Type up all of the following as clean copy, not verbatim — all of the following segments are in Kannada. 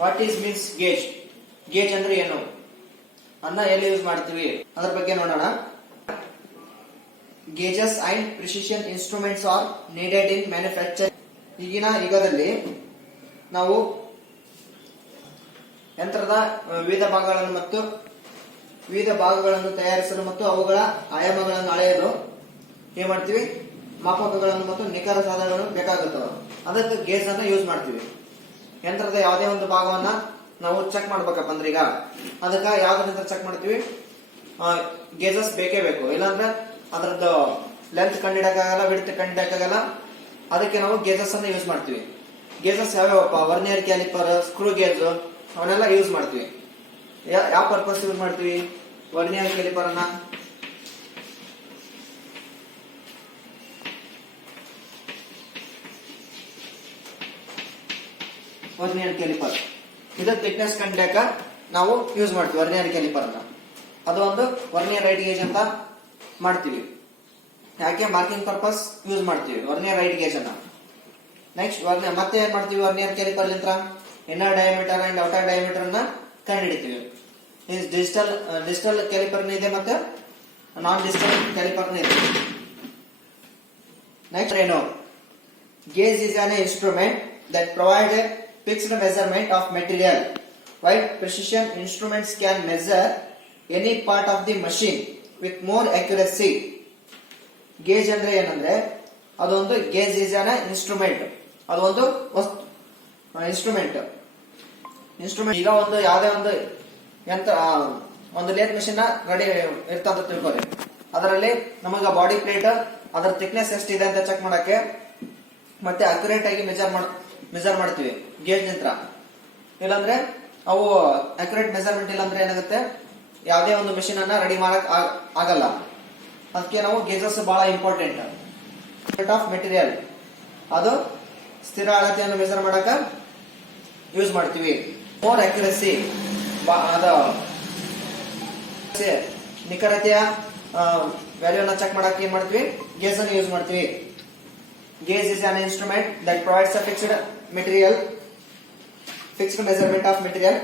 What is means gauge? Gauge ಅಂದ್ರೆ ಏನು ಅನ್ನ ಎಲ್ಲಿ ಯೂಸ್ ಮಾಡ್ತೀವಿ ಅದ್ರ ಬಗ್ಗೆ ನೋಡೋಣ. Gauges and precision instruments are needed in manufacture. ಈಗಿನ ಯುಗದಲ್ಲಿ ನಾವು ಯಂತ್ರದ ವಿವಿಧ ಭಾಗಗಳನ್ನು ತಯಾರಿಸಲು ಮತ್ತು ಅವುಗಳ ಆಯಾಮಗಳನ್ನು ಅಳೆಯಲು ಏನ್ ಮಾಡ್ತೀವಿ? ಮಾಪಕಗಳನ್ನು ಮತ್ತು ನಿಖರ ಸಾಧನಗಳು ಬೇಕಾಗುತ್ತವೆ. ಅದಕ್ಕೆ ಗೇಜ್ ಅನ್ನ ಯೂಸ್ ಮಾಡ್ತೀವಿ. ಯಂತ್ರದ ಯಾವುದೇ ಒಂದು ಭಾಗವನ್ನ ನಾವು ಚೆಕ್ ಮಾಡ್ಬೇಕಪ್ಪ ಅಂದ್ರೆ ಈಗ ಅದಕ್ಕ ಯಾವ್ದ್ರಿಂದ ಚೆಕ್ ಮಾಡ್ತೀವಿ? ಗೇಜಸ್ ಬೇಕೇ ಬೇಕು. ಇಲ್ಲಾಂದ್ರೆ ಅದರದ್ದು ಲೆಂತ್ ಕಂಡಿಡಕ್ಕಾಗಲ್ಲ, ವಿಡ್ತ್ ಕಂಡಿಡಕ್ಕಾಗಲ್ಲ. ಅದಕ್ಕೆ ನಾವು ಗೇಜಸ್ ಅನ್ನ ಯೂಸ್ ಮಾಡ್ತೀವಿ. ಗೇಜಸ್ ಯಾವ್ಯಾವಪ್ಪ? ವರ್ನಿಯರ್ ಕ್ಯಾಲಿಪರ್, ಸ್ಕ್ರೂ ಗೇಜ್, ಅವನ್ನೆಲ್ಲ ಯೂಸ್ ಮಾಡ್ತೀವಿ. ಯಾವ ಪರ್ಪಸ್ ಯೂಸ್ ಮಾಡ್ತೀವಿ ವರ್ನಿಯರ್ ಕ್ಯಾಲಿಪರ್ ಅನ್ನ? ವರ್ನಿಯರ್ ಕ್ಯಾಲಿಪರ್ ಇದು ಥಿಕ್ನೆಸ್ ಕಂಡಿಡಕ ನಾವು ಯೂಸ್ ಮಾಡ್ತೀವಿ ವರ್ನಿಯರ್ ಕ್ಯಾಲಿಪರ್ ಅನ್ನ. ಅದು ಒಂದು ವರ್ನಿಯರ್ ರೈಟ್ ಗೇಜ್ ಅಂತ ಮಾಡ್ತೀವಿ. ಯಾಕೆ? ಮಾರ್ಕಿಂಗ್ ಪರ್ಪಸ್ ಯೂಸ್ ಮಾಡ್ತೀವಿ ವರ್ನಿಯರ್ ರೈಟ್ ಗೇಜ್ ಅನ್ನ. ನೆಕ್ಸ್ಟ್ ಮತ್ತೆ ಏನ್ ಮಾಡ್ತೀವಿ? ವರ್ನಿಯರ್ ಕ್ಯಾಲಿಪರ್ ಯಂತ್ರ inner diameter and outer diameter ಅನ್ನ ಕಂಡುಹಿಡಿತೀವಿ. ಡಿಜಿಟಲ್ ಕ್ಯಾಲಿಪರ್ ಇದೆ ಮತ್ತೆ ನಾನ್ ಡಿಜಿಟಲ್ ಕ್ಯಾಲಿಪರ್ ಇದೆ. ನೆಕ್ಸ್ಟ್ ಏನು? Gauge is on instrument that provide a fixed measurement of material, while precision instruments can measure any part of the machine with more accuracy. Gauge ಅಂದ್ರೆ ಏನಂದ್ರೆ ಅದೊಂದು ಗೇಜ್ ಇಸ್ ಆನ್ ಇನ್ಸ್ಟ್ರೂಮೆಂಟ್. ಅದೊಂದು ಇನ್ಸ್ಟ್ರೂಮೆಂಟ್. ಈಗ ಒಂದು ಯಾವುದೇ ಒಂದು ಯಂತ್ರ, ಒಂದು ಲೇತ್ ಮೆಷಿನ್ ರೆಡಿ ಇರ್ತಂತ ತಿಳ್ಕೊಳ್ಳಿ. ಅದರಲ್ಲಿ ನಮಗ ಬಾಡಿ ಪ್ಲೇಟ್ ಅದರ ಥಿಕ್ನೆಸ್ ಎಷ್ಟಿದೆ ಅಂತ ಚೆಕ್ ಮಾಡಕ್ಕೆ ಮತ್ತೆ ಅಕ್ಯುರೇಟ್ ಆಗಿ ಮೆಜರ್ ಮಾಡ್ತೀವಿ ಗೇಜ್ ಯಂತ್ರ. ಇಲ್ಲಾಂದ್ರೆ ಅವು ಅಕ್ಯುರೇಟ್ ಮೆಜರ್ಮೆಂಟ್ ಇಲ್ಲಾಂದ್ರೆ ಏನಾಗುತ್ತೆ? ಯಾವುದೇ ಒಂದು ಮೆಷಿನ್ ಅನ್ನ ರೆಡಿ ಮಾಡಕ್ ಆಗಲ್ಲ. ಅದಕ್ಕೆ ನಾವು ಗೇಜಸ್ ಬಹಳ ಇಂಪಾರ್ಟೆಂಟ್. ಆಫ್ ಮೆಟೀರಿಯಲ್ ಅದು ಸ್ಥಿರ ಅಳತೆಯನ್ನು ಮೆಜರ್ ಮಾಡಕ ಯೂಸ್ ಮಾಡ್ತೀವಿ. ಮೋರ್ ಅಕ್ಯುರಸಿ ಅದ ನಿಖರತೆಯ ವ್ಯಾಲ್ಯೂನ ಚೆಕ್ ಮಾಡಕ್ ಏನ್ ಮಾಡ್ತೀವಿ? ಗೇಜ್ ಅನ್ನು ಯೂಸ್ ಮಾಡ್ತೀವಿ. Gauge is an instrument that provides a fixed measurement of material,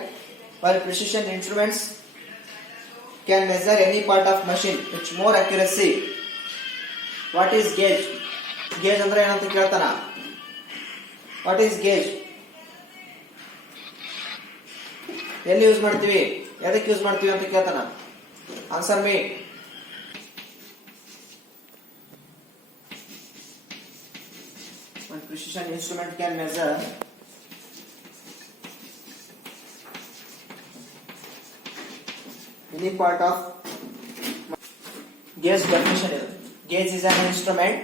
while precision instruments can measure any part of machine with more accuracy. What is gauge? Gauge ಅಂದ್ರೆ ಏನಂತ ಕೇಳ್ತಾನ. What is gauge? ಎಲ್ಲಿ ಯೂಸ್ ಮಾಡ್ತೀವಿ, ಎದಕ್ಕೆ ಯೂಸ್ ಮಾಡ್ತೀವಿ ಅಂತ ಕೇಳ್ತಾನ. Answer me. When precision instrument can measure any part of gauge definition. Gauge is an instrument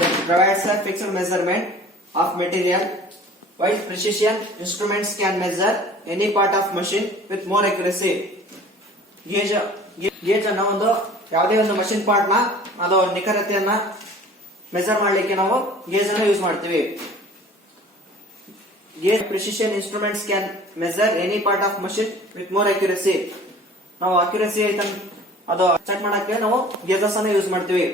that provides a fixed measurement of material, while precision instruments can measure any part of machine with more accuracy. Gauge ಅನ್ನೋ ಒಂದು ಯಾವುದೇ ಒಂದು ಮಷಿನ್ ಪಾರ್ಟ್ ನ ಅದು ನಿಖರತೆಯನ್ನ ಮೆಜರ್ ಮಾಡ್ಲಿಕ್ಕೆ ನಾವು ಗೇಜ್ ಅನ್ನು ಯೂಸ್ ಮಾಡ್ತೀವಿ. Gauge precision instruments can measure any part of machine with more accuracy. ನಾವು ಅಕ್ಯುರಸಿ ಐತ ಅದು ಚೆಕ್ ಮಾಡಕ್ಕೆ ನಾವು ಗೇಜಸ್ ಅನ್ನು ಯೂಸ್ ಮಾಡ್ತೀವಿ.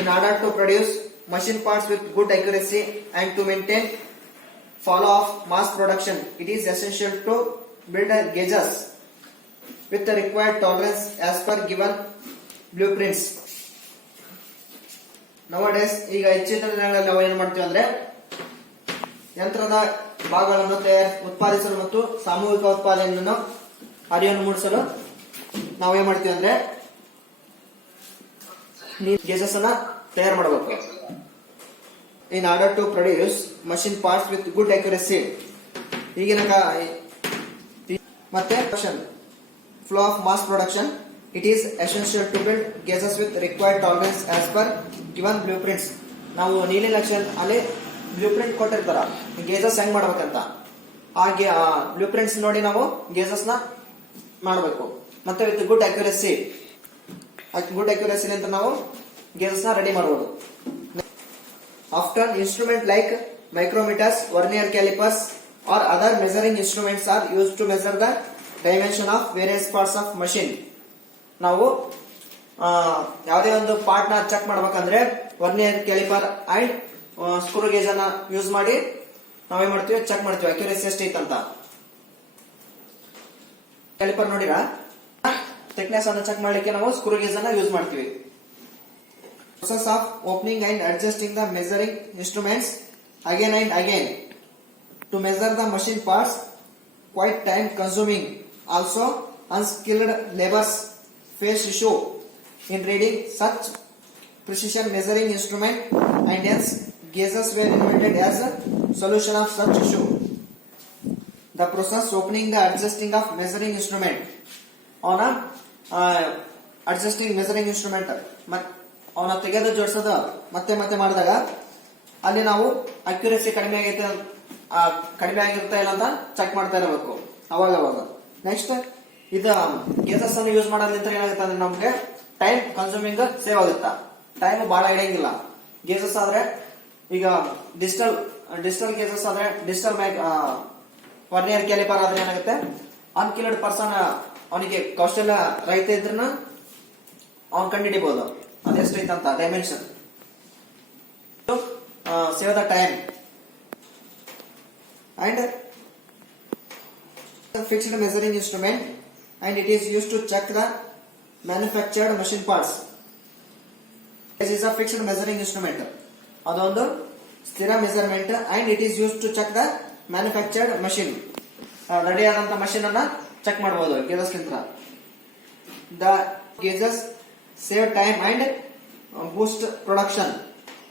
In order to produce machine parts with good accuracy and to maintain follow of mass production, it is essential to build gauges with the required tolerance as per given blueprints. Nowadays ಈಗ ಹೆಚ್ಚಿನ ದಿನಗಳಲ್ಲಿ ನಾವು ಏನು ಮಾಡ್ತೀವಿ ಅಂದ್ರೆ ಯಂತ್ರದ ಭಾಗಗಳನ್ನು ಉತ್ಪಾದಿಸಲು ಮತ್ತು ಸಾಮೂಹಿಕ ಉತ್ಪಾದನೆಯನ್ನು ಅರಿವನ್ನು ಮೂಡಿಸಲು ನಾವು ಏನ್ ಮಾಡ್ತೀವಿ ಅಂದ್ರೆ ಗೇಜಸ್ ಅನ್ನ ತಯಾರು ಮಾಡಬೇಕು. In order to produce machine parts with good accuracy, ಈಗಿನ ಮತ್ತೆ flow of mass production, it is essential to build gauges with required tolerance as per given blueprints. ನಾವು ನೀಲಿ ನಕ್ಷೆ ಅಲ್ಲಿ ಬ್ಲೂಪ್ರಿಂಟ್ ಕೊಟ್ಟಿರ್ತಾರ ಗೇಜಸ್ ಹೆಂಗ್ ಮಾಡ್ಬೇಕಂತ, ಹಾಗೆ ಬ್ಲೂಪ್ರಿಂಟ್ಸ್ ನೋಡಿ ನಾವು ಗೇಜಸ್ ನ ಮಾಡಬೇಕು. ಮತ್ತೆ ವಿತ್ ಗುಡ್ ಅಕ್ಯುರಸಿ ಅಂತ ನಾವು ಗೇಜಸ್ ನ ರೆಡಿ ಮಾಡಬಹುದು. Often instruments like micrometers, vernier calipers or other measuring instruments are used to measure the dimension of various parts of machine. ನಾವು ಯಾವುದೇ ಒಂದು ಪಾರ್ಟ್ ನ ಚೆಕ್ ಮಾಡಬೇಕಂದ್ರೆ vernier calliper and screw gauge ಅನ್ನ ಯೂಸ್ ಮಾಡಿ ನಾವೇನ್ ಮಾಡ್ತೀವಿ, ಚೆಕ್ ಮಾಡ್ತೀವಿ ಅಕ್ಯುರೇಸಿ ಎಷ್ಟು ಐತೆ ಅಂತ. ಕ್ಯಾಲಿಪರ್ ನೋಡಿರಾ, ಥಿಕ್ನೆಸ್ ಅನ್ನು ಚೆಕ್ ಮಾಡ್ಲಿಕ್ಕೆ ನಾವು ಸ್ಕ್ರೂ ಗೇಜ್ ಅನ್ನ ಯೂಸ್ ಮಾಡ್ತೀವಿ. Process of opening and adjusting the measuring instruments again and again to measure the machine parts quite time consuming. Also, unskilled laborers face issue in reading such precision measuring instrument, and hence gauges were invented as a solution of such issue. The process opening the adjusting of measuring instrument on a adjusting measuring instrument ಅವನ ತೆಗೆದು ಜೋಡಿಸೋದು ಮತ್ತೆ ಮತ್ತೆ ಮಾಡಿದಾಗ ಅಲ್ಲಿ ನಾವು ಅಕ್ಯುರೇಸಿ ಕಡಿಮೆ ಆಗೈತೆ, ಕಡಿಮೆ ಆಗಿರ್ತಾ ಇಲ್ಲ ಅಂತ ಚೆಕ್ ಮಾಡ್ತಾ ಇರಬೇಕು ಅವಾಗ. ನೆಕ್ಸ್ಟ್ ಇದು ಗೇಜಸ್ ಅನ್ನು ಯೂಸ್ ಮಾಡೋದ್ರಿಂದ ಏನಾಗುತ್ತೆ ಅಂದ್ರೆ ನಮ್ಗೆ ಟೈಮ್ ಕನ್ಸ್ಯೂಮಿಂಗ್ ಸೇವ್ ಆಗುತ್ತಾ, ಟೈಮ್ ಬಹಳ ಹಿಡಿಯಂಗಿಲ್ಲ. ಗೇಜಸ್ ಆದ್ರೆ ಈಗ ಡಿಜಿಟಲ್ ಗೇಜಸ್ ಆದ್ರೆ ಡಿಜಿಟಲ್ ವರ್ನಿಯರ್ ಕ್ಯಾಲಿಪರ್ ಆದ್ರೆ ಏನಾಗುತ್ತೆ, ಅನ್ಕಿಲ್ಡ್ ಪರ್ಸನ್ ಅವನಿಗೆ ಕೌಶಲ್ಯ ರಹಿತ ಇದ್ರನ್ನ ಅವ್ನ್ ಕಂಡುಹಿಡಿಬಹುದು ಅದೆಷ್ಟೈತೆ ಅಂತ dimension. Save the time and fixed measuring instrument, and it is used to check the manufactured machine parts. This is a fixed measuring instrument. ಅದೊಂದು ಸ್ಥಿರ measurement, and it is used to check the manufactured machine. Ready ಆದಂತ ಮಷೀನ್ ಅನ್ನ ಚೆಕ್ ಮಾಡಬಹುದು ಗೇಜಸ್ ಲಿಂದ. The gauges save time and boost production.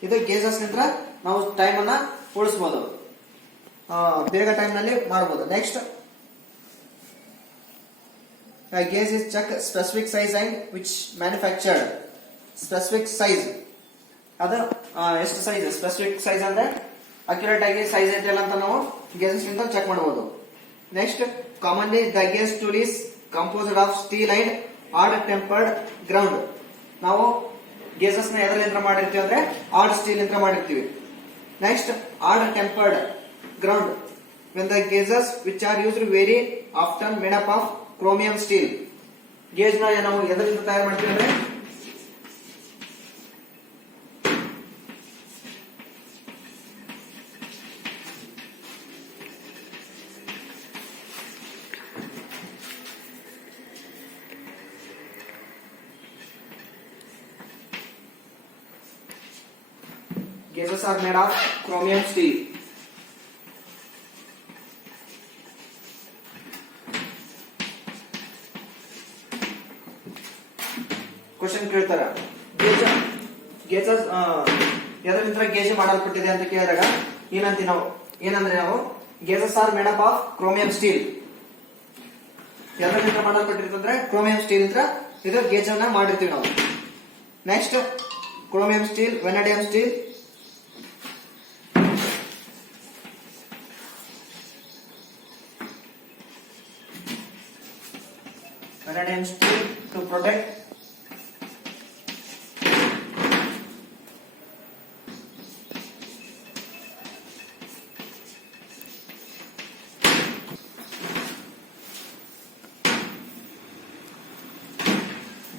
ಇದು ಗೇಜಸ್ ಲಿಂದ ನಾವು ಟೈಮ್ ಅನ್ನ ಉಳಿಸಬಹುದು, ಬೇಗ ಟೈಮ್ ನಲ್ಲಿ ಮಾಡಬಹುದು. Next gauge is check specific size and which manufactured. Specific size ಅದು ಎಷ್ಟು ಸೈಜ್, ಸ್ಪೆಸಿಫಿಕ್ ಸೈಜ್ ಅಂದ್ರೆ ಅಕ್ಯುರೇಟ್ ಆಗಿ ಸೈಜ್ ಐತಿಲ್ಲ ಅಂತ ನಾವು ಗೇಜಸ್ ಲಿಂದ ಚೆಕ್ ಮಾಡಬಹುದು. Next commonly the gauge tool is composed of steel and hard tempered ground. ನಾವು ಗೇಜಸ್ ನ ಎದರಿಂದ ಮಾಡಿರ್ತೀವಿ ಅಂದ್ರೆ ಹಾರ್ಡ್ ಸ್ಟೀಲ್ ಇಂದ ಮಾಡಿರ್ತೀವಿ. Next hard tempered ground, when the gauges which are used very often made up of chromium steel. Gauge ನ ನಾವು ಎದರಿಂದ ತಯಾರು ಮಾಡ್ತೀವಿ ಅಂದ್ರೆ gauges are made of chromium steel. Question ಕೇಳ್ತಾರ, ಗೇಜಸ್ ಎದರಿಂದ ಗೇಜ್ ಮಾಡಲ್ಪಟ್ಟಿದೆ ಅಂತ ಕೇಳಿದಾಗ ಏನಂದ್ರೆ ನಾವು gauges are made up of chromium steel. ಎದರಿಂದ ಮಾಡಲ್ಪಟ್ಟಿರ್ತಂದ್ರೆ ಕ್ರೋಮಿಯಂ ಸ್ಟೀಲ್ ಇಂದ ಇದು ಗೇಜ್ ಅನ್ನ ಮಾಡಿರ್ತೀವಿ ನಾವು. Next chromium steel, vanadium steel, vanadium steel to protect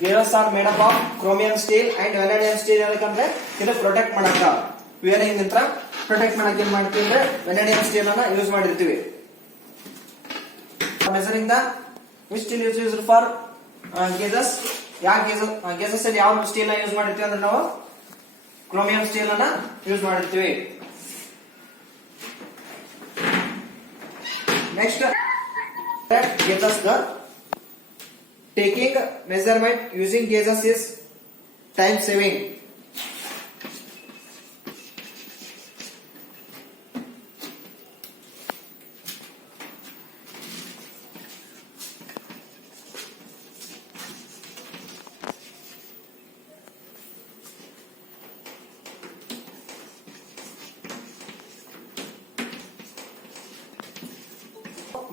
gauges are made up of chromium steel and vanadium steel. ಯಾಕಂದ್ರೆ ಇದು ಪ್ರೊಟೆಕ್ಟ್ ಮಾಡಕ, ವೇರಿಂಗ್ ನಂತರ ಪ್ರೊಟೆಕ್ಟ್ ಮಾಡಕ್ಕೆ ಏನ್ ಮಾಡ್ತೀವಿ ಅಂದ್ರೆ vanadium steel ಅನ್ನ ಯೂಸ್ ಮಾಡಿರ್ತೀವಿ. Measuring the which steel is used for gauges. Gauges ಅಲ್ಲಿ ಯಾವ ಸ್ಟೀಲ್ ನ ಯೂಸ್ ಮಾಡಿರ್ತೀವಿ ಅಂದ್ರೆ ನಾವು ಕ್ರೋಮಿಯಂ ಸ್ಟೀಲ್ ಅನ್ನ ಯೂಸ್ ಮಾಡಿರ್ತೀವಿ. Next gauges the taking measurement using gauges is time saving.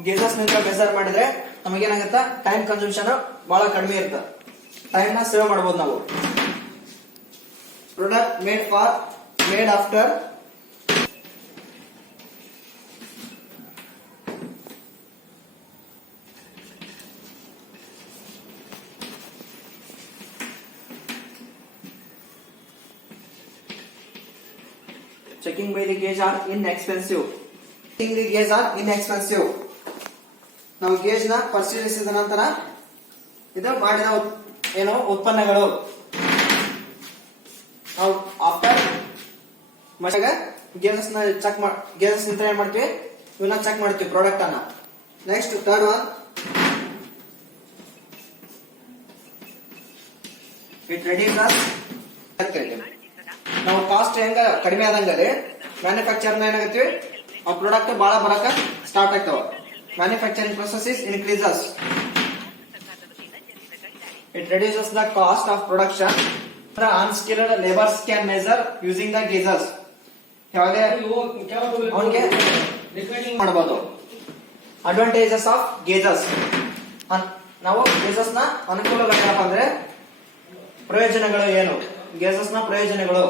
Gauges ನಿಂದ ಮೆಜರ್ ಮಾಡಿದ್ರೆ ನಮಗೇನಾಗುತ್ತ, ಟೈಮ್ ಕನ್ಸಂಪ್ಷನ್ ಬಹಳ ಕಡಿಮೆ ಇರುತ್ತೆ, ಟೈಮ್ ನ ಸೇವ್ ಮಾಡಬಹುದು ನಾವು. Product made after checking by the gauge are inexpensive. The gauge are inexpensive. ನಾವು ಗೇಜ್ ನ ಪರಿಶೀಲಿಸಿದ ನಂತರ ಇದು ಮಾಡಿದ ಏನು ಉತ್ಪನ್ನಗಳು. ನಾವು ಆಫ್ಟರ್ ಗೇಜಸ್ ನ ಚೆಕ್ ಗೇಜಸ್ ನಿಂತ ಏನ್ ಮಾಡ್ತೀವಿ, ಇವನ್ನ ಚೆಕ್ ಮಾಡ್ತೀವಿ ಪ್ರಾಡಕ್ಟ್ ಅನ್ನ. Next third one, it reduces. ನಾವು ಕಾಸ್ಟ್ ಹೆಂಗ ಕಡಿಮೆ ಆದಂಗಲ್ಲಿ ಮ್ಯಾನುಫ್ಯಾಕ್ಚರ್ ಏನಾಗತ್ತೀವಿ, ಆ ಪ್ರಾಡಕ್ಟ್ ಬಹಳ ಬರಕ ಸ್ಟಾರ್ಟ್ ಆಗ್ತಾವ. Manufacturing process is increases. It reduces the cost of production. The unskilled laborers can measure using the gauges. ಯಾವಾಗ ಅವನಿಗೆ ಮಾಡಬಹುದು. Advantages of gauges. ನಾವು ಗೇಜಸ್ ನ ಅನುಕೂಲಗಳೇನಪ್ಪ ಅಂದ್ರೆ, ಪ್ರಯೋಜನಗಳು ಏನು, ಗೇಜಸ್ ನ ಪ್ರಯೋಜನಗಳು.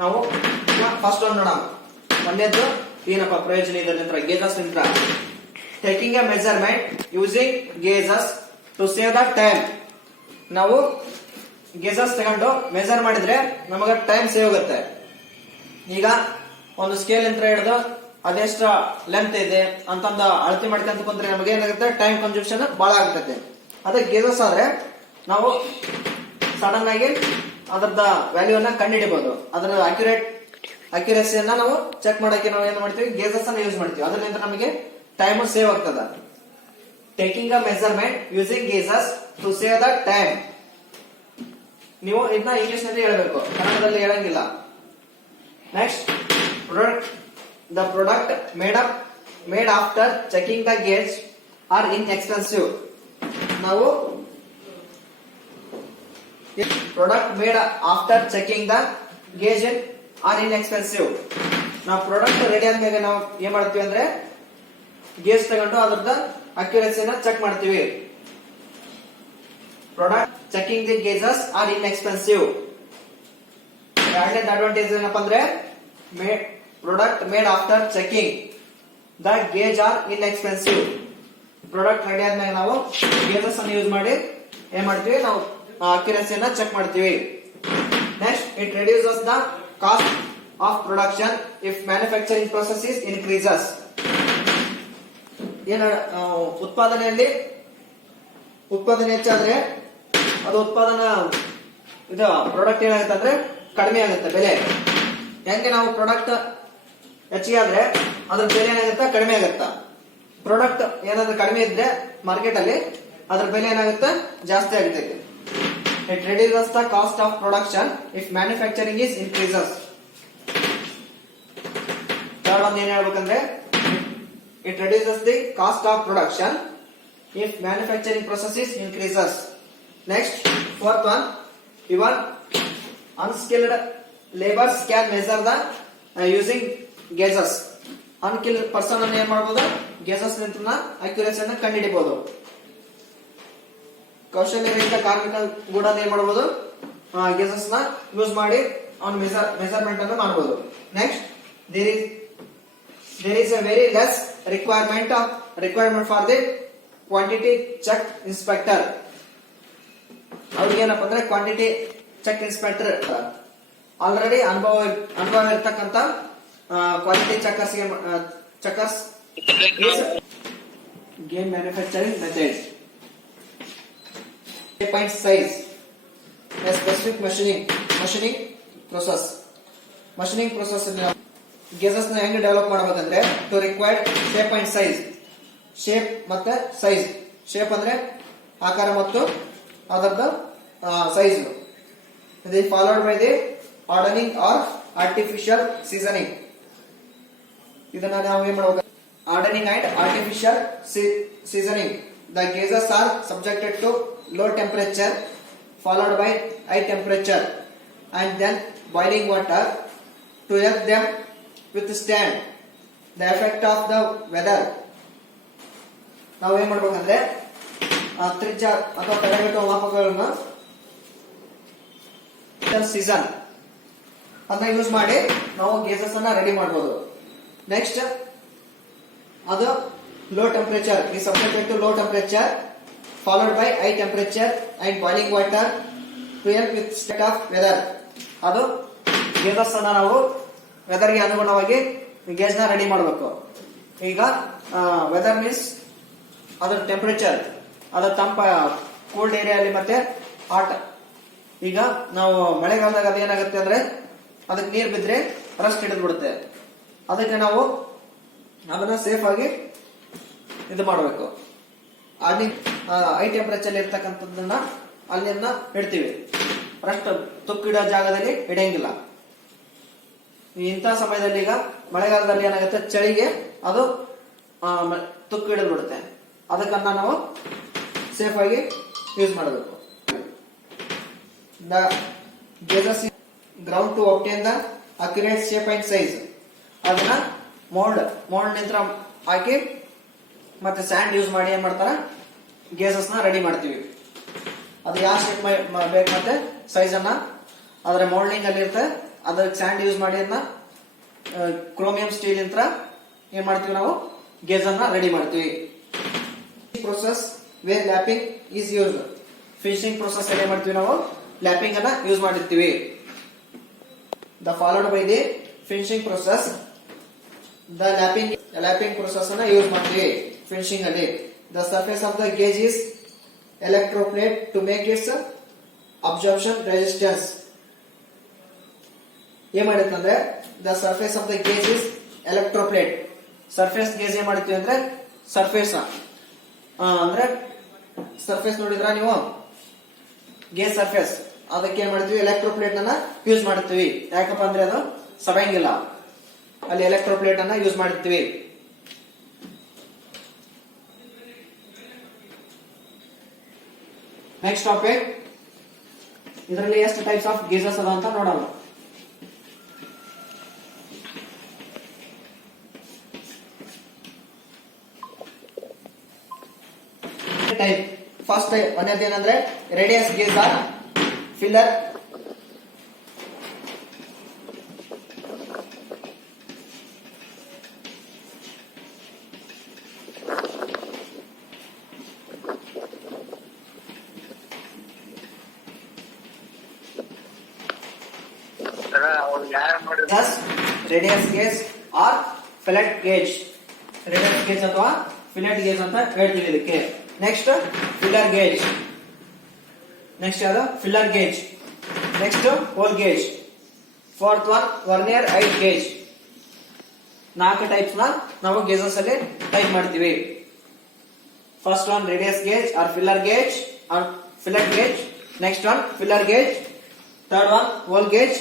ನಾವು ಫಸ್ಟ್ ಒಂದು ನೋಡೋಣ. ಒಂದೇದ್ದು ಏನಪ್ಪ ಪ್ರಯೋಜನ ಇದರಿಂದ, ಗೇಜಸ್ ನಿಂತ taking a measurement using gauges to save the time. ನಾವು ಗೇಜಸ್ ತಗೊಂಡು ಮೆಜರ್ ಮಾಡಿದ್ರೆ ನಮಗ ಟೈಮ್ ಸೇವ್ ಆಗುತ್ತೆ. ಈಗ ಒಂದು ಸ್ಕೇಲ್ ಯಂತ್ರ ಹಿಡಿದು ಅದೆಷ್ಟ ಲೆಂತ್ ಇದೆ ಅಂತಂದ ಅಳತೆ ಮಾಡ್ಕೊಂತ ಕುಂತ್ರೆ ನಮಗೆ ಏನಾಗುತ್ತೆ, ಟೈಮ್ ಕನ್ಸಂಪ್ಷನ್ ಬಹಳ ಆಗುತ್ತೆ. ಅದೇ ಗೇಜಸ್ ಆದ್ರೆ ನಾವು ಸಡನ್ ಆಗಿ ಅದರದ ವ್ಯಾಲ್ಯೂನ ಕಂಡುಹಿಡಿಬಹುದು. ಅದರ ಅಕ್ಯುರೇಸಿಯನ್ನ ನಾವು ಚೆಕ್ ಮಾಡಕ್ಕೆ ನಾವು ಏನ್ ಮಾಡ್ತೀವಿ, ಗೇಜಸ್ ಅನ್ನ ಯೂಸ್ ಮಾಡ್ತೀವಿ. ಅದರಿಂದ ನಮಗೆ ಟೈಮ್ ಸೇವ್ ಆಗ್ತದ. Taking a measurement using gauges to save the time. ನೀವು ಇದನ್ನ ಇಂಗ್ಲಿಷ್ ನಲ್ಲಿ ಹೇಳಬೇಕು, ಕನ್ನಡದಲ್ಲಿ ಹೇಳಂಗಿಲ್ಲ. Next, the product made after checking the gauge are inexpensive. ನಾವು product made after checking the gauge are inexpensive. ನಾವು ಪ್ರಾಡಕ್ಟ್ ರೆಡಿ ಆದ್ಮೇಲೆ ನಾವು ಏನ್ ಮಾಡ್ತೀವಿ ಅಂದ್ರೆ, ಗೇಜ್ ತಗೊಂಡು ಅದ್ರದ್ದು ಅಕ್ಯುರೇಸಿನ ಚೆಕ್ ಮಾಡ್ತೀವಿ. Product checking the gauges are inexpensive. ಎರಡನೇ ಅಡ್ವಾಂಟೇಜ್ ಏನಪ್ಪಾ ಅಂದ್ರೆ, product made after checking the gauge are inexpensive. Product ready ಆದ್ಮೇಲೆ ನಾವು ಗೇಜಸ್ ಅನ್ನು ಯೂಸ್ ಮಾಡಿ ಏನ್ ಮಾಡ್ತೀವಿ, ನಾವು ಅಕ್ಯುರೇಸಿಯನ್ನ ಚೆಕ್ ಮಾಡ್ತೀವಿ. Next, it reduces the cost of production if manufacturing process is increases. ಏನ ಉತ್ಪಾದನೆ ಹೆಚ್ಚಾದ್ರೆ ಅದು ಉತ್ಪಾದನಾ ಇದು ಪ್ರಾಡಕ್ಟ್ ಏನಾಗುತ್ತೆ ಅಂದ್ರೆ ಕಡಿಮೆ ಆಗುತ್ತೆ ಬೆಲೆ. ಹೆಂಗೆ ನಾವು ಪ್ರಾಡಕ್ಟ್ ಹೆಚ್ಚಿಗೆ ಆದ್ರೆ ಅದ್ರ ಬೆಲೆ ಏನಾಗುತ್ತೆ, ಕಡಿಮೆ ಆಗುತ್ತೆ. ಪ್ರಾಡಕ್ಟ್ ಏನಾದ್ರೂ ಕಡಿಮೆ ಇದ್ರೆ ಮಾರ್ಕೆಟ್ ಅಲ್ಲಿ ಅದ್ರ ಬೆಲೆ ಏನಾಗುತ್ತೆ, ಜಾಸ್ತಿ ಆಗುತ್ತೆ. It reduces the cost of production if manufacturing is increases. Third one ಏನು ಹೇಳ್ಬೇಕಂದ್ರೆ, it reduces the cost of production if manufacturing process is increases. Next, fourth one, even unskilled laborers can measure the using gauges. Unskilled person ಅನ್ನು ಏನ್ ಮಾಡಬಹುದು, ಗೇಜಸ್ ನಿಂತ ಅಕ್ಯುರೇಸಿ ಅನ್ನು ಕಂಡುಹಿಡಿಯಬಹುದು. ಕೌಶಲ್ಯರಹಿತ ಕಾರ್ಮಿಕ ಕೂಡ ಏನ್ ಮಾಡಬಹುದು, ಗೇಜಸ್ ನ ಯೂಸ್ ಮಾಡಿ ಅವನ ಮೆಜರ್ಮೆಂಟ್ ಅನ್ನು ಮಾಡಬಹುದು. Next, there is a very less requirement for the quantity check inspector. ಅವ್ರಿಗೆ ಏನಪ್ಪ ಅಂದ್ರೆ ಕ್ವಾಂಟಿಟಿ ಚೆಕ್ ಇನ್ಸ್ಪೆಕ್ಟರ್ ಆಲ್ರೆಡಿ ಅನುಭವ ಇರ್ತಕ್ಕಂಥ quality checkers game manufacturing method. Point size, a specific machining process. Machining process gauges ನ ಹೆಂಗೆ ಡೆವಲಪ್ ಮಾಡಬೇಕಂದ್ರೆ, to required shape and size. Shape ಮತ್ತೆ ಸೈಜ್. ಶೇಪ್ ಅಂದ್ರೆ ಆಕಾರ ಮತ್ತು ಅದರದ ಸೈಜ್. ಇದು followed by the hardening or artificial seasoning. ಇದನ್ನ ನಾವು ಏನ್ ಮಾಡಬೇಕು, ಆರ್ಡನಿಂಗ್ and artificial seasoning. The gauges are subjected to low temperature followed by high temperature and then boiling water to help them withstand the effect of the weather. ನಾವು ಏನ್ ಮಾಡ್ಬೇಕಂದ್ರೆ, ತ್ರಿಜ್ಯ ಅಥವಾ ತಡೆಗಟ್ಟುವ ಮಾಪಕಗಳನ್ನ ಸೀಸನ್ ಅದನ್ನ ಯೂಸ್ ಮಾಡಿ ನಾವು ಗೇಜಸ್ ಅನ್ನ ರೆಡಿ ಮಾಡಬಹುದು. ನೆಕ್ಸ್ಟ್, ಅದು low temperature is subjected to low temperature followed by high temperature and boiling water to help with state of weather. ಅದು ಗೇಜಸ್ ಅನ್ನ ನಾವು ವೆದರ್ ಗೆ ಅನುಗುಣವಾಗಿ ಗೇಜ್ ನ ರೆಡಿ ಮಾಡಬೇಕು. ಈಗ ವೆದರ್ ಮೀನ್ಸ್ ಅದರ ಟೆಂಪರೇಚರ್, ಅದು ತಂಪ ಕೋಲ್ಡ್ ಏರಿಯಾದಲ್ಲಿ ಮತ್ತೆ ಹಾಟ್. ಈಗ ನಾವು ಮಳೆಗಾಲದಾಗ ಅದೇನಾಗುತ್ತೆ ಅಂದ್ರೆ ಅದಕ್ಕೆ ನೀರು ಬಿದ್ರೆ ರಸ್ಟ್ ಹಿಡಿದು ಬಿಡುತ್ತೆ. ಅದಕ್ಕೆ ನಾವು ಅದನ್ನ ಸೇಫ್ ಆಗಿ ಇದು ಮಾಡಬೇಕು. ಅಲ್ಲಿ ಹೈ ಟೆಂಪರೇಚರ್ ಇರ್ತಕ್ಕಂಥದ್ದನ್ನ ಅಲ್ಲಿಂದ ಇಡ್ತೀವಿ, ರಸ್ಟ್ ತುಕ್ಕಿಡೋ ಜಾಗದಲ್ಲಿ ಇಡಂಗಿಲ್ಲ. ಇಂಥ ಸಮಯದಲ್ಲಿ ಈಗ ಮಳೆಗಾಲದಲ್ಲಿ ಏನಾಗುತ್ತೆ, ಚಳಿಗೆ ಅದು ತುಕ್ಕು ಹಿಡಿದು ಬಿಡುತ್ತೆ. ಅದಕ್ಕನ್ನ ನಾವು ಸೇಫ್ ಆಗಿ ಯೂಸ್ ಮಾಡಬೇಕು. The gases is ground to obtain the accurate shape and size. ಅದನ್ನ ಮೋಲ್ಡ್ ನಿಂತ್ರ ಹಾಕಿ ಮತ್ತೆ ಸ್ಯಾಂಡ್ ಯೂಸ್ ಮಾಡಿ ಏನ್ ಮಾಡ್ತಾರ, ಗೇಸಸ್ ನ ರೆಡಿ ಮಾಡ್ತೀವಿ. ಅದು ಯಾವ ಶೇಪ್ ಬೇಕು ಮತ್ತೆ ಸೈಜ್ ಅನ್ನ ಅದರ ಮೋಲ್ಡಿಂಗ್ ಅಲ್ಲಿ ಇರುತ್ತೆ. ಅದಕ್ಕೆ ಸ್ಯಾಂಡ್ ಯೂಸ್ ಮಾಡಿ ಅದನ್ನ ಕ್ರೋಮಿಯಂ ಸ್ಟೀಲ್ ಇಂತ್ರ ಏನ್ ಮಾಡ್ತೀವಿ, ನಾವು ಗೇಜ್ ಅನ್ನ ರೆಡಿ ಮಾಡ್ತೀವಿ. Process where lapping is use. Finishing process ಏನ್ ಮಾಡ್ತೀವಿ, ನಾವು ಲ್ಯಾಪಿಂಗ್ ಅನ್ನ ಯೂಸ್ ಮಾಡಿರ್ತೀವಿ. The followed by the finishing process, the lapping process ಅನ್ನ ಯೂಸ್ ಮಾಡ್ತೀವಿ ಫಿನಿಶಿಂಗ್ ಅಲ್ಲಿ. The surface of the gauge is electroplate to make its absorption resistance. ಏನ್ ಮಾಡಿರ್ತಂದ್ರೆ the surface of the gauge is electroplate. Surface gauge ಏನ್ ಮಾಡ್ತೀವಿ ಅಂದ್ರೆ ಸರ್ಫೇಸ್ ಅಂದ್ರೆ ಸರ್ಫೇಸ್ ನೋಡಿದ್ರ ನೀವು, ಗೇಜ್ ಸರ್ಫೇಸ್, ಅದಕ್ಕೆ ಏನ್ ಮಾಡ್ತೀವಿ, ಎಲೆಕ್ಟ್ರೋಪ್ಲೇಟ್ ಅನ್ನ ಯೂಸ್ ಮಾಡ್ತೀವಿ. ಯಾಕಪ್ಪ ಅಂದ್ರೆ ಅದು ಸವೆಂಗಿಲ್ಲ, ಅಲ್ಲಿ ಎಲೆಕ್ಟ್ರೋಪ್ಲೇಟ್ ಅನ್ನ ಯೂಸ್ ಮಾಡ್ತೀವಿ. ನೆಕ್ಸ್ಟ್ ಟಾಪಿಕ್, ಇದರಲ್ಲಿ ಎಷ್ಟು ಟೈಪ್ಸ್ ಆಫ್ ಗೇಜಸ್ ಅದ ಅಂತ ನೋಡೋಣ. ಟೈಪ್ ಫಸ್ಟ್ ಟೈಪ್ ಒಂದೇದು ಏನಂದ್ರೆ radius gauge or filler. Radius gauge or fillet gauge. Radius gauge ಅಥವಾ ಫಿಲೆಟ್ ಗೇಜ್ ಅಂತ ಹೇಳ್ತೀವಿ ಇದಕ್ಕೆ. ನೆಕ್ಸ್ಟ್ ಫಿಲ್ಲರ್ ಗೇಜ್, ನೆಕ್ಸ್ಟ್ ಯಾವುದು filler gauge, next hole gauge, fourth one vernier height gauge. 4 types ನ ನಾವು ಗೇಜಸ್ ಅಲ್ಲಿ ಟೈಪ್ ಮಾಡ್ತೀವಿ. First one radius gauge or filler gauge or fillet gauge, next one filler gauge, third one hole gauge,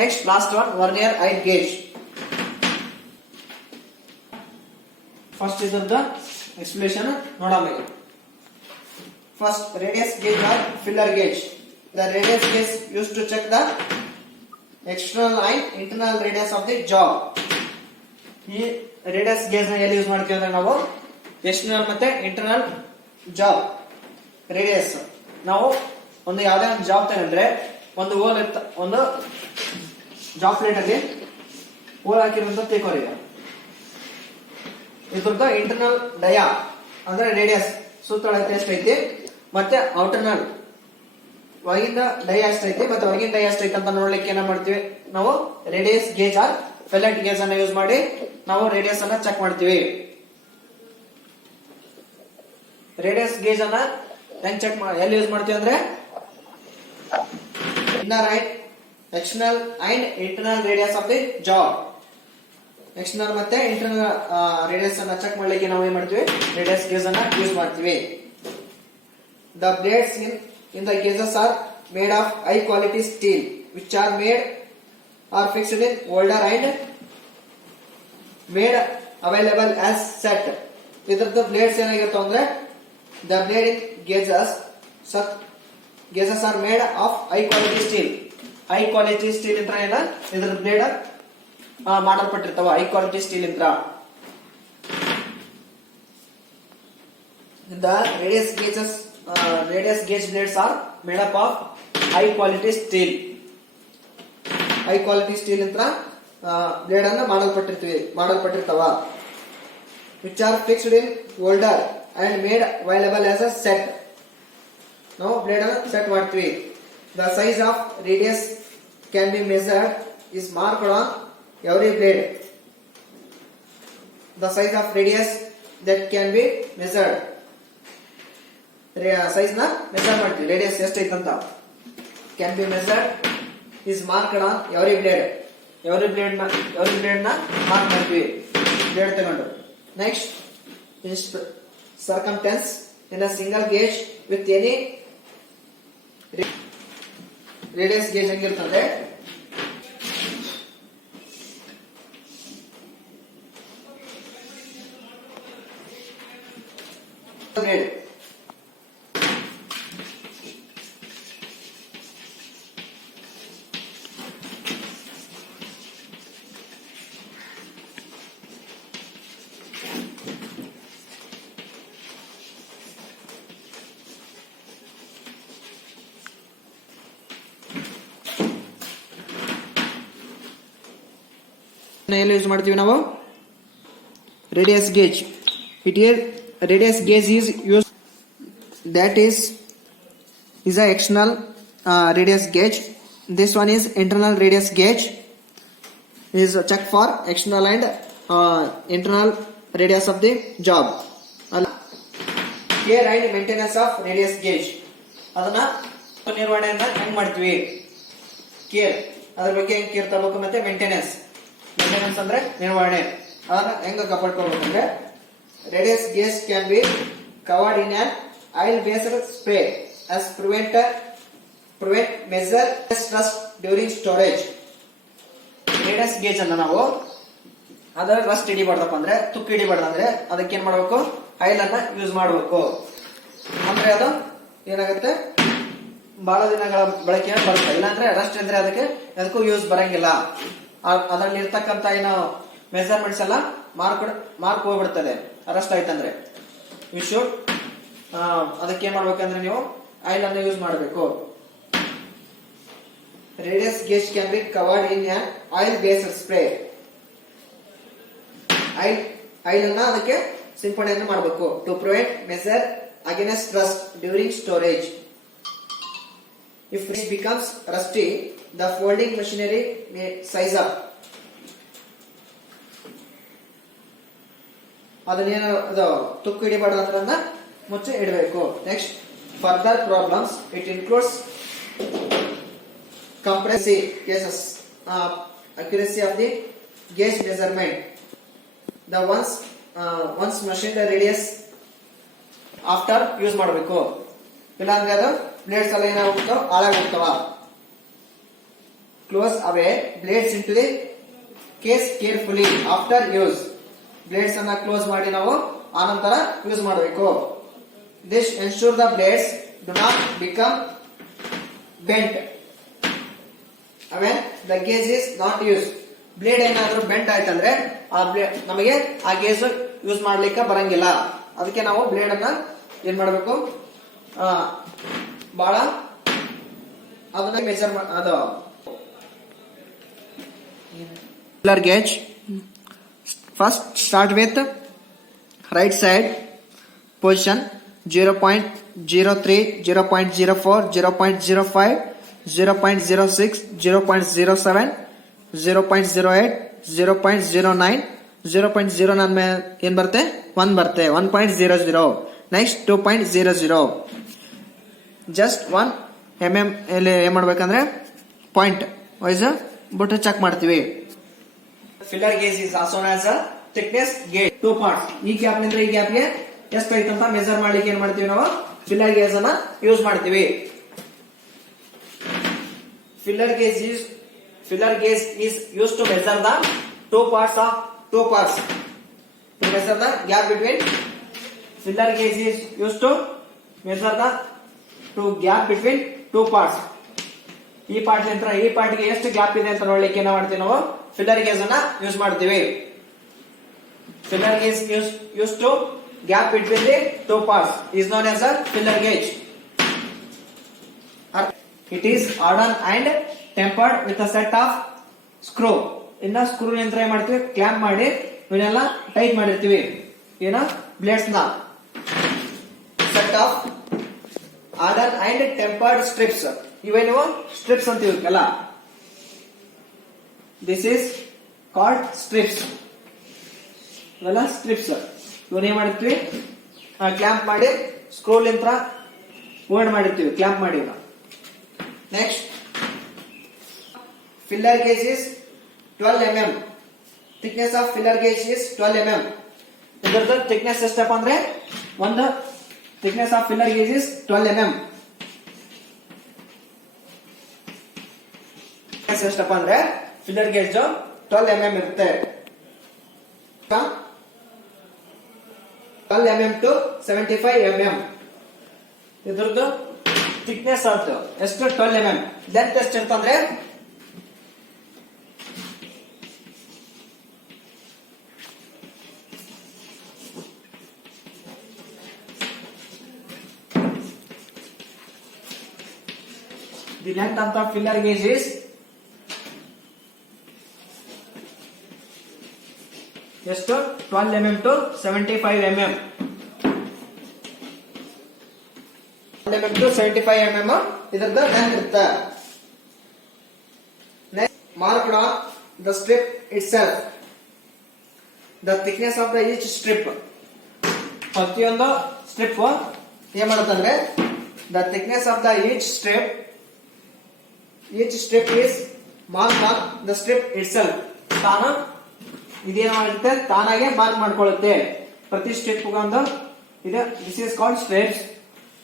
next last one vernier height gauge. First ಇದ್ರದ್ದು ಎಕ್ಸ್ಪ್ಲೇಷನ್ ನೋಡೋಣ. First, radius gauge or filler gauge. The radius gauge used to check the external and internal radius of the jaw. ಈ ರೇಡಿಯಸ್ ಗೇಜ್ ನ ಎಲ್ಲಿ ಯೂಸ್ ಮಾಡ್ತೀವಿ ಅಂದ್ರೆ ನಾವು ಎಕ್ಸ್ಟರ್ನಲ್ ಮತ್ತೆ ಇಂಟರ್ನಲ್ ಜಾಬ್ ರೇಡಿಯಸ್. ನಾವು ಒಂದು ಯಾವ್ದೇ ಒಂದು ಜಾಬ್ ತಗೊಂಡ್ರೆ ಒಂದು ಹೋಲ್ ಇರ್ತ, ಒಂದು ಜಾಬ್ ಪ್ಲೇಟ್ ಅಲ್ಲಿ ಹೋಲ್ ಹಾಕಿರೋಂತ ತಿಳ್ಕೊರಿ. ಇದ್ರದ್ದು ಇಂಟರ್ನಲ್ ಡಯಾ ಅಂದ್ರೆ ರೇಡಿಯಸ್ ಸುತ್ತಳತೆ ಎಷ್ಟೈತಿ, ಮತ್ತೆ ಔಟರ್ನಲ್ ಒಳಗಿಂದ ಡೈ ಎಷ್ಟೈತಿ ಮತ್ತೆ ಹೊರಗಿನ ಡೈ ಎಷ್ಟೈತಿ ಅಂತ ನೋಡ್ಲಿಕ್ಕೆ ಏನ ಮಾಡ್ತೀವಿ, ನಾವು radius gauge or fillet gauge ಅನ್ನ ಯೂಸ್ ಮಾಡಿ ನಾವು ರೇಡಿಯಸ್ ಅನ್ನ ಚೆಕ್ ಮಾಡ್ತೀವಿ. ರೇಡಿಯಸ್ ಗೇಜ್ ಅನ್ನ ಹೆಂಗ್ ಚೆಕ್ ಎಲ್ಲಿ ಯೂಸ್ ಮಾಡ್ತೀವಿ ಅಂದ್ರೆ inner and external and internal radius of the ಜಾ. ಎಕ್ಸ್ಟರ್ನಲ್ ಮತ್ತೆ ಇಂಟರ್ನಲ್ ರೇಡಿಯಸ್ ಅನ್ನ ಚೆಕ್ ಮಾಡ್ಲಿಕ್ಕೆ ನಾವು ಏನ್ ಮಾಡ್ತೀವಿ, ರೇಡಿಯಸ್ ಗೇಜ್ ಅನ್ನ ಯೂಸ್ ಮಾಡ್ತೀವಿ. The blades in the gauges are made of high quality steel, which are fixed in holder and made available as set. ಇದರದ ಬ್ಲೇಡ್ಸ್ ಏನಾಗಿರುತ್ತೆ ಅಂದ್ರೆ the blade in gauges are made of high quality steel. high quality steel ಇಂದ್ರ ಏನ ಇದರ ಬ್ಲೇಡ್ ಮಾಡಲ್ಪಟ್ಟಿರ್ತಾವ ಹೈ ಕ್ವಾಲಿಟಿ ಸ್ಟೀಲ್ ಇಂದ್ರ. The radius gauge blades are made up of high quality steel. high quality steel Indra blade ಅನ್ನ ಮಾಡಲ್ಪಟ್ಟಿರ್ತಾವ. which are fixed in holder and made available as a set. Now blade ಅನ್ನು set ಮಾಡ್ತೀವಿ. The size of radius can be measured is marked on every blade. The size of radius that can be measured. Size na measure ಮಾಡ್ತೀವಿ. Radius ಎಷ್ಟು ಐತೆ ಅಂತ can be measured is marked on every blade. Every blade na mark ಮಾಡ್ತೀವಿ. Blade ತಗೊಂಡು. Next is circumference in a single gauge with any radius gauge ಹೆಂಗಿರ್ತದೆ blade. ಎಲ್ಲಿ ಯೂಸ್ ಮಾಡ್ತೀವಿ ನಾವು radius gauge. It is radius gauge is used, that is a external radius gauge. This one is internal radius gauge, is check for external and internal radius of the job. Care and maintenance of radius gauge ಅದನ್ನ ನಿರ್ವಹಣೆಯನ್ನ ಹೆಂಗ್ ಮಾಡ್ತೀವಿ, ಕೇರ್ ಅದ್ರ ಬಗ್ಗೆ ಹೆಂಗ್ ಕೇರ್ ತಗೋಬೇಕು, ಮತ್ತೆ ಮೇಂಟೆನೆನ್ಸ್ ಅಂದ್ರೆ ನಿರ್ವಹಣೆ ಅದನ್ನ ಹೆಂಗ ಕಾಪಾಡ್ಕೊಳ್ಬೇಕಂದ್ರೆ radius gauge can be covered in an oil-based spray as prevent measure rust during storage. Radius gauge ಅನ್ನ ನಾವು ಅದರ ರಸ್ಟ್ ಹಿಡಿಬಾರ್ದಪ್ಪ ಅಂದ್ರೆ ತುಕ್ಕು ಹಿಡಿಬಾರ್ದಂದ್ರೆ ಅದಕ್ಕೆ ಏನ್ ಮಾಡ್ಬೇಕು, ಆಯಿಲ್ ಅನ್ನ ಯೂಸ್ ಮಾಡಬೇಕು. ಅಂದ್ರೆ ಅದು ಏನಾಗುತ್ತೆ, ಬಹಳ ದಿನಗಳ ಬಳಕೆ ಬರುತ್ತೆ. ಇಲ್ಲಾಂದ್ರೆ ರಸ್ಟ್ ಅಂದ್ರೆ ಅದಕ್ಕೂ ಯೂಸ್ ಬರಂಗಿಲ್ಲ. ಅದರಲ್ಲಿ ಇರ್ತಕ್ಕಂತ ಏನು ಮೆಜರ್ಮೆಂಟ್ಸ್ ಎಲ್ಲ ಮಾರ್ಕ್ ಹೋಗ್ಬಿಡ್ತದೆ ರಸ್ಟ್ ಆಯ್ತಂದ್ರೆ. ಯು ಶುಡ್ ಅದಕ್ಕೆ ಏನ್ ಮಾಡ್ಬೇಕಂದ್ರೆ ನೀವು ಆಯಿಲ್ ಅನ್ನು ಯೂಸ್ ಮಾಡಬೇಕು. Radius gauge can be covered in an oil based spray. Oil ಅನ್ನ ಅದಕ್ಕೆ ಸಿಂಪಡಣೆಯನ್ನು ಮಾಡಬೇಕು. To prevent measure against rust during storage. If it becomes rusty the folding machinery may size up. ಅದನ್ನೇನು ತುಕ್ಕು ಹಿಡಿಬಾರ್ದು ಅಂದ್ರನ್ನ ಮುಚ್ಚಿ ಇಡಬೇಕು. Next further problems it includes compressive cases, accuracy of the gauge measurement. The once machine the radius after use ಮಾಡಬೇಕು. ಇಲ್ಲಾಂದ್ರೆ ಅದು ಬ್ಲೇಡ್ಸ್ ಎಲ್ಲ ಏನಾಗುತ್ತೋ ಹಾಳಾಗುತ್ತವ. Close away blades into the case carefully after use. Blades ಅನ್ನ ಕ್ಲೋಸ್ ಮಾಡಿ ನಾವು ಆನಂತರ ಯೂಸ್ ಮಾಡಬೇಕು. This ensure the blades do not become bent when the gauge is not use. Blade ಏನಾದ್ರೂ ಬೆಂಟ್ ಆಯ್ತಂದ್ರೆ ನಮಗೆ ಆ ಗೇಜ್ ಯೂಸ್ ಮಾಡ್ಲಿಕ್ಕೆ ಬರಂಗಿಲ್ಲ. ಅದಕ್ಕೆ ನಾವು ಬ್ಲೇಡ್ ಅನ್ನ ಏನ್ ಮಾಡಬೇಕು, ಬಹಳ ಅದನ್ನ ಮೆಜರ್ ಅದು gauge. First start with right side position 0.03, 0.04, 0.05, 0.06, 0.07, 0.08, 0.09, 0.09 ಏನ್ ಬರುತ್ತೆ, 1 ಬರುತ್ತೆ. 1.00. ನೆಕ್ಸ್ಟ್ 2.00. ಜಸ್ಟ್ 1 mm ಏನ್ ಮಾಡ್ಬೇಕಂದ್ರೆ ಪಾಯಿಂಟ್ ವೈಸ್ ಬಿಟ್ಟು ಚೆಕ್ ಮಾಡ್ತೀವಿ. Filler gauge is also as a thickness gauge. 2 parts. ಈ ಗ್ಯಾಪ್ ನಿಂದ ಈ ಗ್ಯಾಪ್ ಗೆ ಎಷ್ಟು ಐತೆ ಅಂತ ಮೆಜರ್ ಮಾಡ್ಲಿಕ್ಕೆ ಏನ್ ಮಾಡ್ತೀವಿ ನಾವು, ಫಿಲ್ಲರ್ ಗೇಜ್ ಅನ್ನ ಯೂಸ್ ಮಾಡ್ತೀವಿ. Filler gauge is used to measure the two parts. To measure the gap between. Filler gauge is used to measure the gap between two parts. ಈ ಪಾರ್ಟ್ ನಂತರ ಈ ಪಾರ್ಟ್ ಗೆ ಎಷ್ಟು ಗ್ಯಾಪ್ ಇದೆ ಅಂತ ನೋಡ್ಲಿಕ್ಕೆ ಏನ್ ಮಾಡ್ತೀವಿ ನಾವು, ಫಿಲ್ಲರ್ ಗೇಜ್ ಅನ್ನ ಯೂಸ್ ಮಾಡ್ತೀವಿ. Filler gauge use to gap between the two parts is known as a filler gauge. It is hardened and tempered with a set of screw. ಇನ್ನ ಸ್ಕ್ರೂ ಯಂತ್ರ ಏನ್ ಮಾಡ್ತೀವಿ, ಕ್ಲ್ಯಾಂಪ್ ಮಾಡಿ ಇವನ್ನೆಲ್ಲ ಟೈಟ್ ಮಾಡಿರ್ತೀವಿ. ಏನ ಬ್ಲೇಡ್ಸ್ ನ set of order and tempered strips. ಇವೇನು ಸ್ಟ್ರಿಪ್ಸ್ ಅಂತೀವಿ ಇವಕ್ಕೆಲ್ಲ. This is called strips. ಇವೆಲ್ಲ ಸ್ಟ್ರಿಪ್ಸ್. ಇವನ್ ಏನ್ ಮಾಡಿರ್ತೀವಿ, ಕ್ಲಾಂಪ್ ಮಾಡಿ ಸ್ಕ್ರೋಲ್ ಯಂತ್ರ ಹೋಲ್ಡ್ ಮಾಡಿರ್ತೀವಿ, ಕ್ಲಾಂಪ್ ಮಾಡಿ. Next filler gauge is 12 mm. Thickness of filler gauge is 12 mm. ಇದರದ ಥಿಕ್ನೆಸ್ ಎಷ್ಟಪ್ಪ ಅಂದ್ರೆ, ಒಂದು thickness of filler gauge is 12 mm. ಎಷ್ಟಪ್ಪ ಅಂದ್ರೆ ಫಿಲ್ಲರ್ ಗೇಜ್ 12 mm ಇರುತ್ತೆ. 12 mm to 75 mm. ಇದ್ರದ್ದು ಥಿಕ್ನೆಸ್ ಅಂತ ಎಷ್ಟು 12 mm. ಲೆಂತ್ ಎಷ್ಟು ಇರ್ತಂದ್ರೆ the length of the filler gauge is ಎಷ್ಟು 12 mm to 75 mm. 12 mm to 75 mm ಇದರದ ಲೆಂತ್ ಇರುತ್ತೆ. Next marked on the strip itself the thickness of the each strip. ಪ್ರತಿಯೊಂದು ಸ್ಟ್ರಿಪ್ ಏನ್ ಮಾಡುತ್ತಂದ್ರೆ the thickness of the each strip is marked on the strip itself. ತಾನು ಇದೇನು ಮಾಡುತ್ತೆ, ತಾನಾಗೆ ಮಾರ್ಕ್ ಮಾಡ್ಕೊಳ್ಳುತ್ತೆ. ಪ್ರತಿ ಸ್ಟ್ರಿಪ್ ಒಂದು ಇದು ದಿಸ್ ಇಸ್ ಕಾಲ್ಡ್ ಸ್ಟ್ರಿಪ್ಸ್.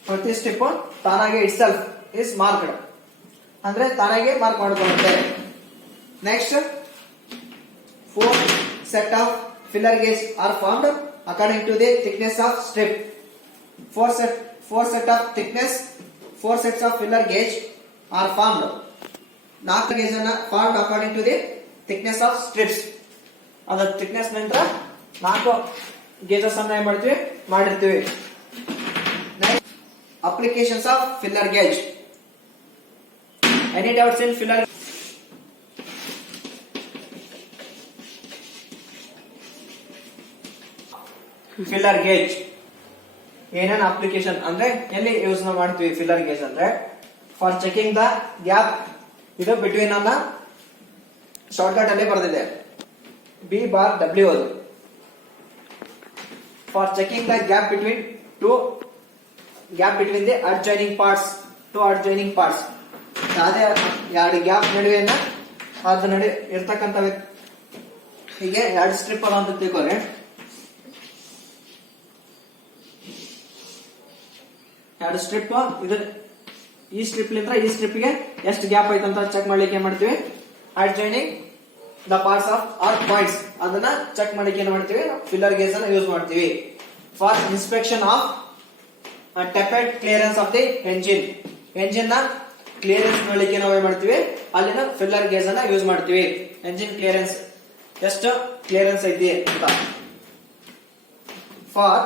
ಪ್ರತಿ ಸ್ಟ್ರಿಪ್ ತಾನಾಗೆ itself is marked ಅಂದ್ರೆ ತಾನಾಗೆ ಮಾರ್ಕ್ ಮಾಡ್ಕೊಳ್ಳುತ್ತೆ. Next 4 set of filler gauge are formed according to the thickness of strip. 4 set of thickness, 4 sets of filler gauge are formed. 4 gauge ಅನ್ನ formed according to the thickness of strips. ಅದರ ಥಿಕ್ನೆಸ್ ನಂತರ 4 ಗೇಜಸ್ ಅನ್ನ ಏನ್ ಮಾಡ್ತೀವಿ, ಮಾಡಿರ್ತೀವಿ. Applications of filler gauge. Any doubts in filler? Filler gauge ಏನೇನು ಅಪ್ಲಿಕೇಶನ್ ಅಂದ್ರೆ ಎಲ್ಲಿ ಯೂಸ್ ಮಾಡ್ತೀವಿ ಫಿಲ್ಲರ್ ಗೇಜ್ ಅಂದ್ರೆ, ಫಾರ್ ಚೆಕಿಂಗ್ ದ ಗ್ಯಾಪ್. ಇದು ಬಿಟ್ವೀನ್ ಅನ್ನ ಶಾರ್ಟ್ಕಟ್ ಅಲ್ಲಿ ಬರೆದಿದೆ, B/W ಅದು. For checking the gap between the adjoining parts, two adjoining parts. ಅದೇ ಎರಡು ಗ್ಯಾಪ್ ನಡುವೆ ಅದ್ರ ನಡುವೆ ಇರ್ತಕ್ಕಂಥ ಹೀಗೆ 2 ಸ್ಟ್ರಿಪ್ ಅದ ಅಂತ ತಿಳ್ಕೊರಿ. ಎರಡು ಸ್ಟ್ರಿಪ್, ಇದು ಈ ಸ್ಟ್ರಿಪ್ ಲಿಂದ ಈ ಸ್ಟ್ರಿಪ್ ಗೆ ಎಷ್ಟು ಗ್ಯಾಪ್ ಐತೆ ಅಂತ ಚೆಕ್ ಮಾಡ್ಲಿಕ್ಕೆ ಏನ್ ಮಾಡ್ತೀವಿ, adjoining the parts of or points ಅದನ್ನ ಚೆಕ್ ಮಾಡ್ಲಿಕ್ಕೆ ಏನ್ ಮಾಡ್ತೀವಿ, ಫಿಲ್ಲರ್ ಗೇಜ್ ಅನ್ನ ಯೂಸ್ ಮಾಡ್ತೀವಿ. For inspection of tappet clearance of the engine ನ ಕ್ಲಿಯರೆನ್ಸ್ ನೋಡ್ಲಿಕ್ಕೆ ನಾವು ಏನ್ ಮಾಡ್ತೀವಿ, ಅಲ್ಲಿನ ಫಿಲ್ಲರ್ ಗೇಜ್ ಅನ್ನ ಯೂಸ್ ಮಾಡ್ತೀವಿ. ಎಂಜಿನ್ ಕ್ಲಿಯರೆನ್ಸ್ ಎಷ್ಟು ಕ್ಲಿಯರೆನ್ಸ್ ಐತಿ ಅಂತ. For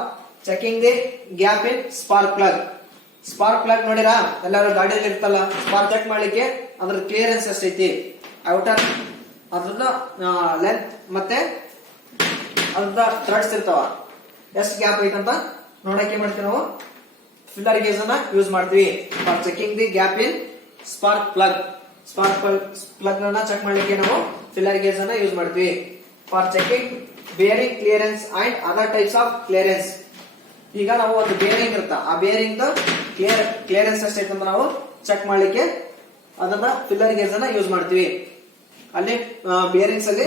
checking the gap in spark plug ನೋಡಿರಾ, ಎಲ್ಲರೂ ಗಾಡಿಯಲ್ಲಿ ಇರ್ತಲ್ಲ, ಸ್ಪಾರ್ಕ್ ಚೆಕ್ ಮಾಡ್ಲಿಕ್ಕೆ ಅದ್ರ ಕ್ಲಿಯರೆನ್ಸ್ ಎಷ್ಟೈತಿ, ಔಟರ್ ಅದ್ರದ್ದು ಲೆಂತ್ ಮತ್ತೆ ಅದ್ರದ ಥ್ರೆಡ್ಸ್ ಇರ್ತಾವ, ಎಷ್ಟು ಗ್ಯಾಪ್ ಐತಂತ ನೋಡಕ್ಕೆ ಮಾಡ್ತೀವಿ ನಾವು ಫಿಲ್ಲರ್ ಗೇಜ್ ಅನ್ನ ಯೂಸ್ ಮಾಡ್ತೀವಿ. For checking the gap in spark plug ಅನ್ನ ಚೆಕ್ ಮಾಡ್ಲಿಕ್ಕೆ ನಾವು ಫಿಲ್ಲರ್ ಗೇಜ್ ಅನ್ನ ಯೂಸ್ ಮಾಡ್ತೀವಿ. For checking bearing clearance and other types of clearance. ಈಗ ನಾವು ಒಂದು ಬೇರಿಂಗ್ ಇರುತ್ತಾ, ಆ ಬೇರಿಂಗ್ ಕ್ಲಿಯರೆನ್ಸ್ ಎಷ್ಟೈತೆ ಅಂತ ನಾವು ಚೆಕ್ ಮಾಡ್ಲಿಕ್ಕೆ ಅದನ್ನ ಫಿಲ್ಲರ್ ಗೇಜ್ ಅನ್ನ ಯೂಸ್ ಮಾಡ್ತೀವಿ. ಅಲ್ಲಿ ಬೇರಿಂಗ್ಸ್ ಅಲ್ಲಿ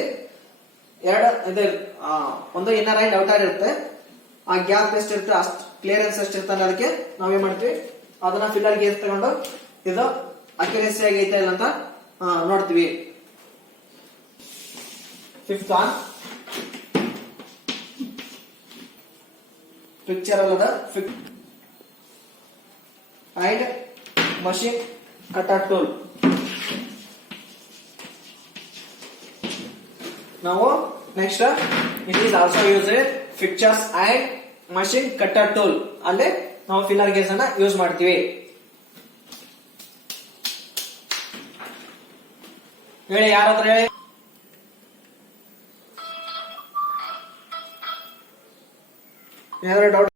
ಒಂದು ಇನ್ನರ್ ಅಂಡ್ ಔಟರ್ ಇರುತ್ತೆ, ಆ ಗ್ಯಾಪ್ ಎಷ್ಟಿರುತ್ತೆ ಅಷ್ಟು ಕ್ಲಿಯರೆನ್ಸ್ ಎಷ್ಟಿರುತ್ತೆ ಅನ್ನೋದಕ್ಕೆ ನಾವೇನ್ ಮಾಡ್ತೀವಿ, ಅದನ್ನ ಫಿಲ್ಲರ್ ಗೇಜ್ ತಗೊಂಡು ಇದು ಅಕ್ಯುರೆಸಿ ಆಗೈತೆ ಇಲ್ಲ ಅಂತ ನೋಡ್ತೀವಿ. 5th ಒನ್ ಪಿಕ್ಚರ್ ಅಲ್ಲದ ಅಂಡ್ ಮಷಿನ್ ಕಟರ್ ಟೂಲ್. ನಾವು next it is also use fixtures and machine cutter tool ಅಲ್ಲಿ ನಾವು ಫಿಲ್ಲರ್ ಗೇಜ್ ಅನ್ನ ಯೂಸ್ ಮಾಡ್ತೀವಿ. ಹೇಳಿ, ಯಾರಾದ್ರೂ ಹೇಳಿ. ಏನಾದ್ರು ಡೌಟ್